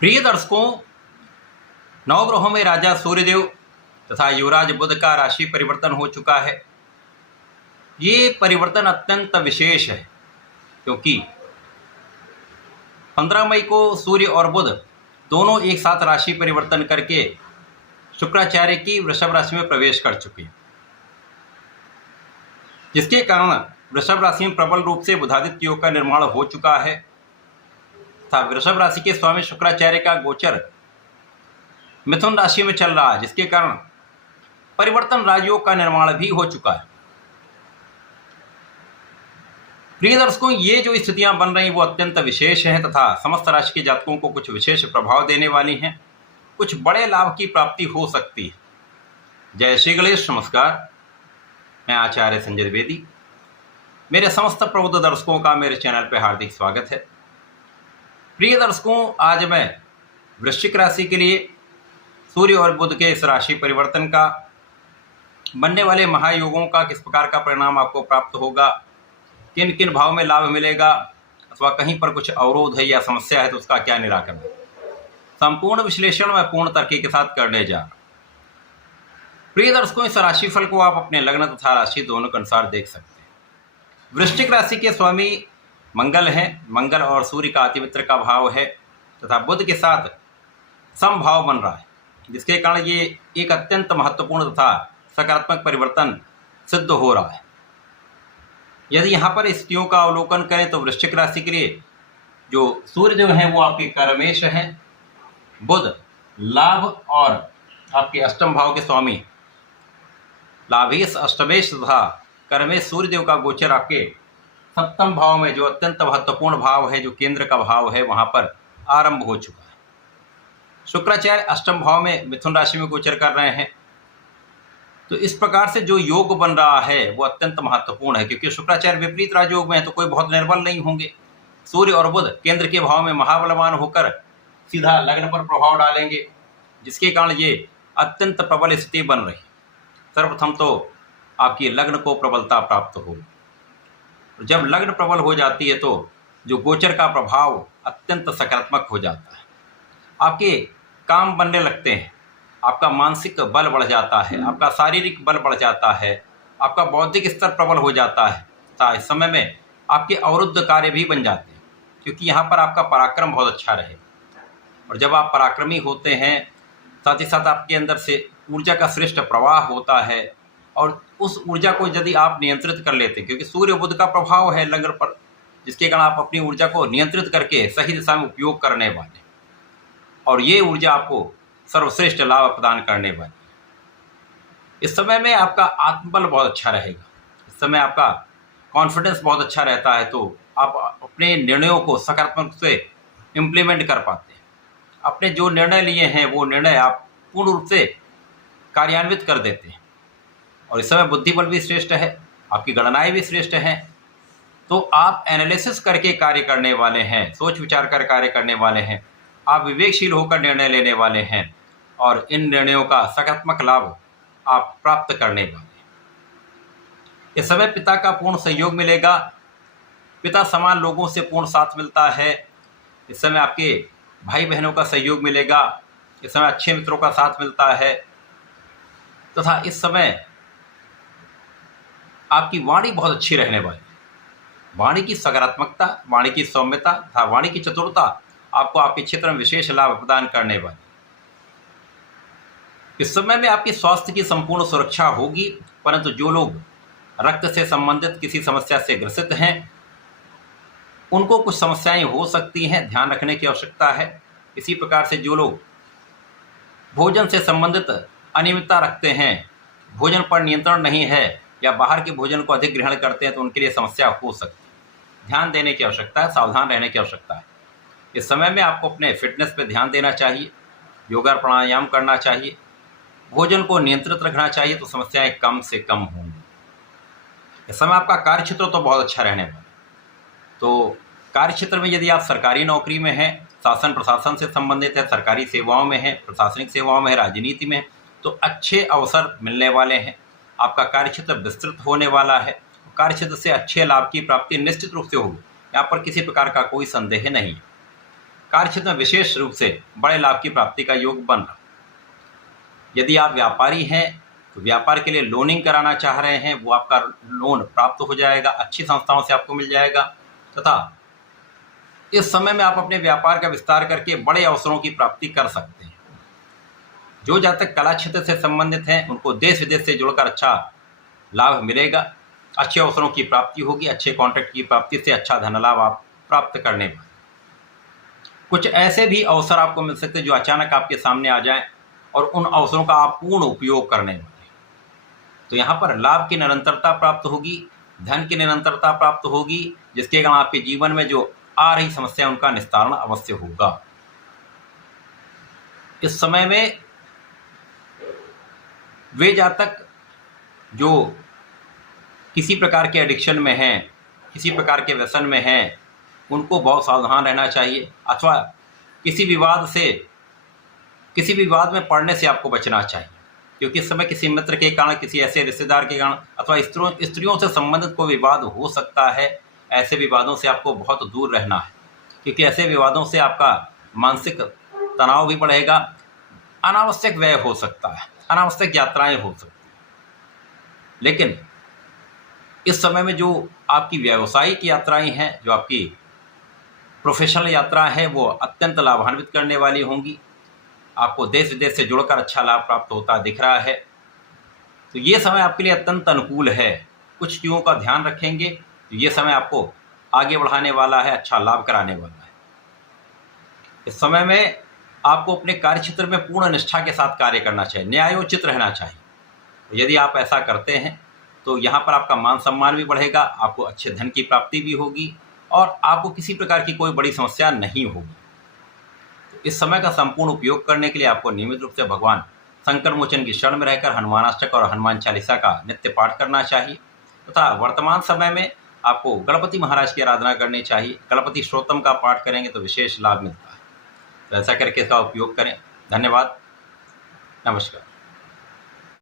प्रिय दर्शकों, नवग्रहों में राजा सूर्यदेव तथा युवराज बुध का राशि परिवर्तन हो चुका है। ये परिवर्तन अत्यंत विशेष है क्योंकि 15 मई को सूर्य और बुध दोनों एक साथ राशि परिवर्तन करके शुक्राचार्य की वृषभ राशि में प्रवेश कर चुके हैं, जिसके कारण वृषभ राशि में प्रबल रूप से बुधादित्य योग का निर्माण हो चुका है तथा वृषभ राशि के स्वामी शुक्राचार्य का गोचर मिथुन राशि में चल रहा है, जिसके कारण परिवर्तन राजयोग का निर्माण भी हो चुका है। प्रिय दर्शकों, ये जो स्थितियां बन रही वो अत्यंत विशेष हैं तथा समस्त राशि के जातकों को कुछ विशेष प्रभाव देने वाली हैं। कुछ बड़े लाभ की प्राप्ति हो सकती है। जय श्री गणेश। नमस्कार, मैं आचार्य संजय द्विवेदी। मेरे समस्त प्रबुद्ध दर्शकों का मेरे चैनल पर हार्दिक स्वागत है। प्रिय दर्शकों, आज मैं वृश्चिक राशि के लिए सूर्य और बुध के इस राशि परिवर्तन का बनने वाले महायोगों का किस प्रकार का परिणाम आपको प्राप्त होगा, किन किन भाव में लाभ मिलेगा अथवा कहीं पर कुछ अवरोध है या समस्या है तो उसका क्या निराकरण है, संपूर्ण विश्लेषण मैं पूर्ण तर्क के साथ करने जा रहा हूं। प्रिय दर्शकों, इस राशिफल को आप अपने लग्न तथा राशि दोनों के अनुसार देख सकते हैं। वृश्चिक राशि के स्वामी मंगल हैं। मंगल और सूर्य का अतिमित्र का भाव है तथा बुध के साथ समभाव बन रहा है, जिसके कारण ये एक अत्यंत महत्वपूर्ण तथा सकारात्मक परिवर्तन सिद्ध हो रहा है। यदि यहाँ पर स्थितियों का अवलोकन करें तो वृश्चिक राशि के लिए जो सूर्य जो है वो आपके कर्मेश हैं, बुध लाभ और आपके अष्टम भाव के स्वामी, लाभेश अष्टमेश तथा कर्मेश सूर्यदेव का गोचर आपके सप्तम भाव में, जो अत्यंत महत्वपूर्ण भाव है, जो केंद्र का भाव है, वहाँ पर आरंभ हो चुका है। शुक्राचार्य अष्टम भाव में मिथुन राशि में गोचर कर रहे हैं। तो इस प्रकार से जो योग बन रहा है वो अत्यंत महत्वपूर्ण है, क्योंकि शुक्राचार्य विपरीत राजयोग में है तो कोई बहुत निर्बल नहीं होंगे। सूर्य और बुध केंद्र के भाव में महाबलवान होकर सीधा लग्न पर प्रभाव डालेंगे, जिसके कारण ये अत्यंत प्रबल स्थिति बन रही। सर्वप्रथम तो आपकी लग्न को प्रबलता प्राप्त होगी। जब लग्न प्रबल हो जाती है तो जो गोचर का प्रभाव अत्यंत सकारात्मक हो जाता है। आपके काम बनने लगते हैं, आपका मानसिक बल बढ़ जाता है, आपका शारीरिक बल बढ़ जाता है, आपका बौद्धिक स्तर प्रबल हो जाता है तथा इस समय में आपके अवरुद्ध कार्य भी बन जाते हैं, क्योंकि यहाँ पर आपका पराक्रम बहुत अच्छा रहेगा। और जब आप पराक्रमी होते हैं, साथ ही साथ आपके अंदर से ऊर्जा का श्रेष्ठ प्रवाह होता है और उस ऊर्जा को यदि आप नियंत्रित कर लेते हैं, क्योंकि सूर्य बुध का प्रभाव है लग्न पर, जिसके कारण आप अपनी ऊर्जा को नियंत्रित करके सही दिशा में उपयोग करने वाले, और ये ऊर्जा आपको सर्वश्रेष्ठ लाभ प्रदान करने वाली। इस समय में आपका आत्मबल बहुत अच्छा रहेगा, इस समय आपका कॉन्फिडेंस बहुत अच्छा रहता है, तो आप अपने निर्णयों को सकारात्मक से इम्प्लीमेंट कर पाते हैं। अपने जो निर्णय लिए हैं वो निर्णय आप पूर्ण रूप से कार्यान्वित कर देते हैं। और इस समय बुद्धि बल भी श्रेष्ठ है, आपकी गणनाएं भी श्रेष्ठ हैं, तो आप एनालिसिस करके कार्य करने वाले हैं, सोच विचार कर कार्य करने वाले हैं, आप विवेकशील होकर निर्णय लेने वाले हैं और इन निर्णयों का सकारात्मक लाभ आप प्राप्त करने वाले हैं। इस समय पिता का पूर्ण सहयोग मिलेगा, पिता समान लोगों से पूर्ण साथ मिलता है। इस समय आपके भाई बहनों का सहयोग मिलेगा, इस समय अच्छे मित्रों का साथ मिलता है तथा इस समय आपकी वाणी बहुत अच्छी रहने वाली। वाणी की सकारात्मकता, वाणी की सौम्यता तथा वाणी की चतुरता आपको आपके क्षेत्र में विशेष लाभ प्रदान करने वाली। इस समय में आपके स्वास्थ्य की संपूर्ण सुरक्षा होगी, परंतु जो लोग रक्त से संबंधित किसी समस्या से ग्रसित हैं उनको कुछ समस्याएं हो सकती हैं, ध्यान रखने की आवश्यकता है। इसी प्रकार से जो लोग भोजन से संबंधित अनियमितता रखते हैं, भोजन पर नियंत्रण नहीं है या बाहर के भोजन को अधिक ग्रहण करते हैं तो उनके लिए समस्या हो सकती है। ध्यान देने की आवश्यकता है, सावधान रहने की आवश्यकता है। इस समय में आपको अपने फिटनेस पर ध्यान देना चाहिए, योगा प्राणायाम करना चाहिए, भोजन को नियंत्रित रखना चाहिए, तो समस्याएं कम से कम होंगी। इस समय आपका कार्यक्षेत्र तो बहुत अच्छा रहने वाला है। तो कार्यक्षेत्र में यदि आप सरकारी नौकरी में हैं, शासन प्रशासन से संबंधित है, सरकारी सेवाओं में है, प्रशासनिक सेवाओं में है, राजनीति में है, तो अच्छे अवसर मिलने वाले हैं। आपका कार्यक्षेत्र विस्तृत होने वाला है, कार्यक्षेत्र से अच्छे लाभ की प्राप्ति निश्चित रूप से होगी। यहाँ पर किसी प्रकार का कोई संदेह नहीं है। कार्यक्षेत्र में विशेष रूप से बड़े लाभ की प्राप्ति का योग बन रहा। यदि आप व्यापारी हैं तो व्यापार के लिए लोनिंग कराना चाह रहे हैं, वो आपका लोन प्राप्त हो जाएगा, अच्छी संस्थाओं से आपको मिल जाएगा। तथा इस समय में आप अपने व्यापार का विस्तार करके बड़े अवसरों की प्राप्ति कर सकते हैं। जो जातक कला क्षेत्र से संबंधित हैं उनको देश विदेश से जुड़कर अच्छा लाभ मिलेगा, अच्छे अवसरों की प्राप्ति होगी, अच्छे कॉन्ट्रैक्ट की प्राप्ति से अच्छा धन लाभ आप प्राप्त करने वाले। कुछ ऐसे भी अवसर आपको मिल सकते हैं जो अचानक आपके सामने आ जाएं और उन अवसरों का आप पूर्ण उपयोग करने वाले। तो यहाँ पर लाभ की निरंतरता प्राप्त होगी, धन की निरंतरता प्राप्त होगी, जिसके कारण आपके जीवन में जो आ रही समस्या उनका निस्तारण अवश्य होगा। इस समय में वे जातक जो किसी प्रकार के एडिक्शन में हैं, किसी प्रकार के व्यसन में हैं, उनको बहुत सावधान रहना चाहिए, अथवा किसी विवाद में पड़ने से आपको बचना चाहिए, क्योंकि इस समय किसी मित्र के कारण, किसी ऐसे रिश्तेदार के कारण अथवा स्त्रियों से संबंधित कोई विवाद हो सकता है। ऐसे विवादों से आपको बहुत दूर रहना है, क्योंकि ऐसे विवादों से आपका मानसिक तनाव भी बढ़ेगा, अनावश्यक व्यय हो सकता है, अनावश्यक यात्राएं हो सकती हैं। लेकिन इस समय में जो आपकी व्यावसायिक यात्राएं हैं, जो आपकी प्रोफेशनल यात्रा है, वो अत्यंत लाभान्वित करने वाली होंगी। आपको देश विदेश से जुड़कर अच्छा लाभ प्राप्त होता दिख रहा है। तो ये समय आपके लिए अत्यंत अनुकूल है। कुछ चीज़ों का ध्यान रखेंगे तो ये समय आपको आगे बढ़ाने वाला है, अच्छा लाभ कराने वाला है। इस समय में आपको अपने कार्यक्षेत्र में पूर्ण निष्ठा के साथ कार्य करना चाहिए, न्यायोचित रहना चाहिए। तो यदि आप ऐसा करते हैं तो यहाँ पर आपका मान सम्मान भी बढ़ेगा, आपको अच्छे धन की प्राप्ति भी होगी और आपको किसी प्रकार की कोई बड़ी समस्या नहीं होगी। तो इस समय का संपूर्ण उपयोग करने के लिए आपको नियमित रूप से भगवान संकट मोचन की शरण में रहकर हनुमानाष्टक और हनुमान चालीसा का नित्य पाठ करना चाहिए। तथा वर्तमान समय में आपको गणपति महाराज की आराधना करनी चाहिए। गणपति स्तोत्रम का पाठ करेंगे तो विशेष लाभ मिलता है। तो ऐसा करके इसका उपयोग करें। धन्यवाद, नमस्कार।